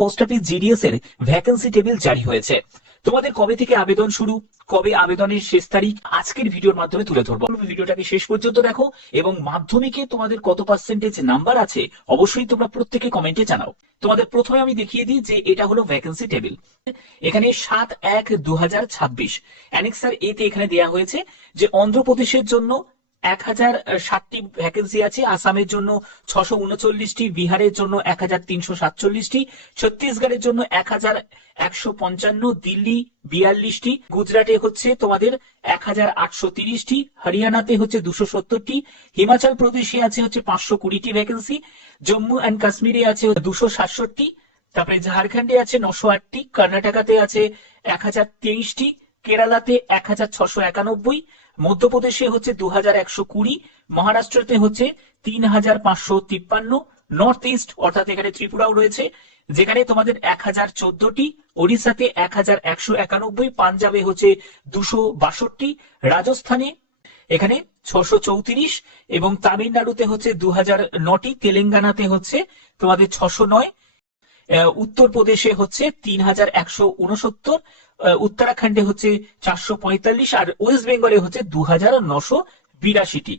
Post office GDS এর vacancy table জারি হয়েছে। তোমাদের কবে থেকে আবেদন শুরু, কবে আবেদনের শেষ তারিখ আজকের ভিডিওর মাধ্যমে তুলে ধরবো। ভিডিওটাকে শেষ পর্যন্ত দেখো এবং মাধ্যমিকে তোমাদের কত পার্সেন্টেজ নাম্বার আছে অবশ্যই তোমরা প্রত্যেকে কমেন্টে জানাও। তোমাদের প্রথমে আমি দেখিয়ে দিই যে এটা হলো ভ্যাকেন্সি টেবিল। এখানে 7/1/2026 অ্যানেক্সার এ তে এখানে দেওয়া হয়েছে যে অন্ধ্রপ্রদেশের জন্য 1060টি ভ্যাকেন্সি আছে, আসামের জন্য 639টি, বিহারের জন্য 1347টি, ছত্তিশগড়ের জন্য 1155, দিল্লি 42টি, গুজরাটে হচ্ছে তোমাদের 1830টি, হরিয়ানাতে হচ্ছে 270টি, হিমাচল প্রদেশে আছে হচ্ছে 520টি ভ্যাকেন্সি, জম্মু অ্যান্ড কাশ্মীরে আছে 267টি, তারপরে ঝাড়খণ্ডে আছে 908টি, কর্ণাটকাতে আছে 1023টি, কেরালাতে 1691, মধ্যপ্রদেশে হচ্ছে 2120, মহারাষ্ট্রতে হচ্ছে 3553, নর্থ ইস্ট অর্থাৎ এখানে ত্রিপুরাও রয়েছে যেখানে তোমাদের 1014টি, ওড়িশাতে 1191, পাঞ্জাবে হচ্ছে 262, রাজস্থানে এখানে 634 এবং তামিলনাড়ুতে হচ্ছে 2009টি, তেলেঙ্গানাতে হচ্ছে তোমাদের 609, উত্তরপ্রদেশে হচ্ছে 3169, উত্তরাখণ্ডে হচ্ছে 445 আর ওয়েস্ট বেঙ্গলে হচ্ছে 2982টি।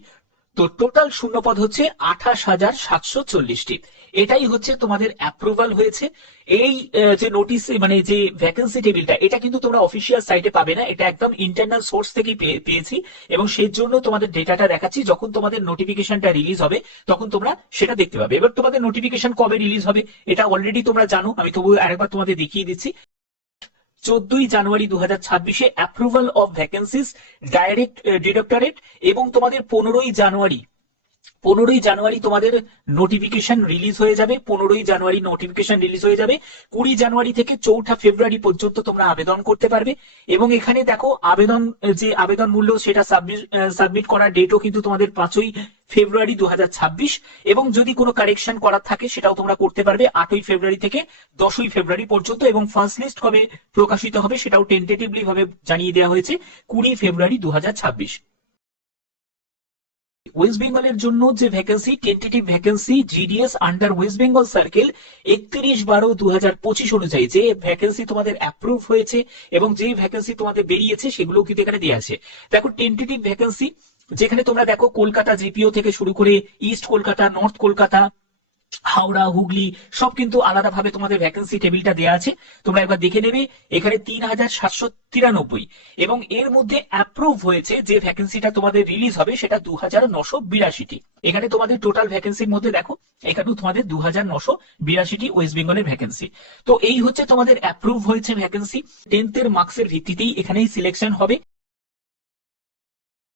তো টোটাল শূন্যপদ হচ্ছে 28,740টি। এটাই হচ্ছে তোমাদের অ্যাপ্রুভাল হয়েছে। এই যে নোটিশ মানে যে ভ্যাকেন্সি টেবিলটা এটা কিন্তু তোমরা অফিসিয়াল সাইটে পাবে না, এটা একদম ইন্টারনাল সোর্স থেকেই পেয়েছি এবং সেই জন্য তোমাদের ডেটাটা দেখাচ্ছি। যখন তোমাদের নোটিফিকেশনটা রিলিজ হবে তখন তোমরা সেটা দেখতে পাবে। এবার তোমাদের নোটিফিকেশন কবে রিলিজ হবে এটা অলরেডি তোমরা জানো, আমি তবু আরেকবার তোমাদের দেখিয়ে দিচ্ছি। 14ই জানুয়ারি 2026 approval of vacancies direct directorate এবং তোমাদের 15ই জানুয়ারি তোমাদের নোটিফিকেশন রিলিজ হয়ে যাবে। 15ই জানুয়ারি নোটিফিকেশন রিলিজ হয়ে যাবে। 20 জানুয়ারি থেকে 4 ফেব্রুয়ারি পর্যন্ত তোমরা আবেদন করতে পারবে এবং এখানে দেখো আবেদন মূল্য সেটা সাবমিট করার ডেটও কিন্তু তোমাদের 5ই ফেব্রুয়ারি 2026 এবং যদি কোনো কারেকশন করার থাকে সেটাও তোমরা করতে পারবে 8ই ফেব্রুয়ারি থেকে 10ই ফেব্রুয়ারি পর্যন্ত এবং ফার্স্ট লিস্ট কবে প্রকাশিত হবে সেটাও টেন্টেটিভলি ভাবে জানিয়ে দেওয়া হয়েছে 20 ফেব্রুয়ারি 2026। ওয়েস্ট বেঙ্গলের জন্য যে vacancy, tentative vacancy GDS under West Bengal circle 31/12/2025 অনুযায়ী যে ভ্যাকেন্সি তোমাদের অ্যাপ্রুভ হয়েছে এবং যে ভ্যাকেন্সি তোমাদের বেরিয়েছে সেগুলো কিন্তু এখানে দেওয়া আছে। দেখো টেন্টেটিভ ভ্যাকেন্সি যেখানে তোমরা দেখো কলকাতা জিপিও থেকে শুরু করে ইস্ট কলকাতা, নর্থ কলকাতা, হাওড়া, হুগলি সব কিন্তু আলাদাভাবে তোমাদের ভ্যাকেন্সি টেবিলটা দেওয়া আছে, তোমরা একবার দেখে নেবে। এখানে 3793 এবং এর মধ্যে অ্যাপ্রুভ হয়েছে যে ভ্যাকেন্সিটা তোমাদের রিলিজ হবে সেটা 2982টি। এখানে তোমাদের টোটাল ভ্যাকেন্সির মধ্যে দেখো এখানেও তোমাদের 2982টি ওয়েস্ট বেঙ্গলের ভ্যাকেন্সি। তো এই হচ্ছে তোমাদের অ্যাপ্রুভ হয়েছে ভ্যাকেন্সি। 10th এর মার্কসের ভিত্তিতেই এখানেই সিলেকশন হবে।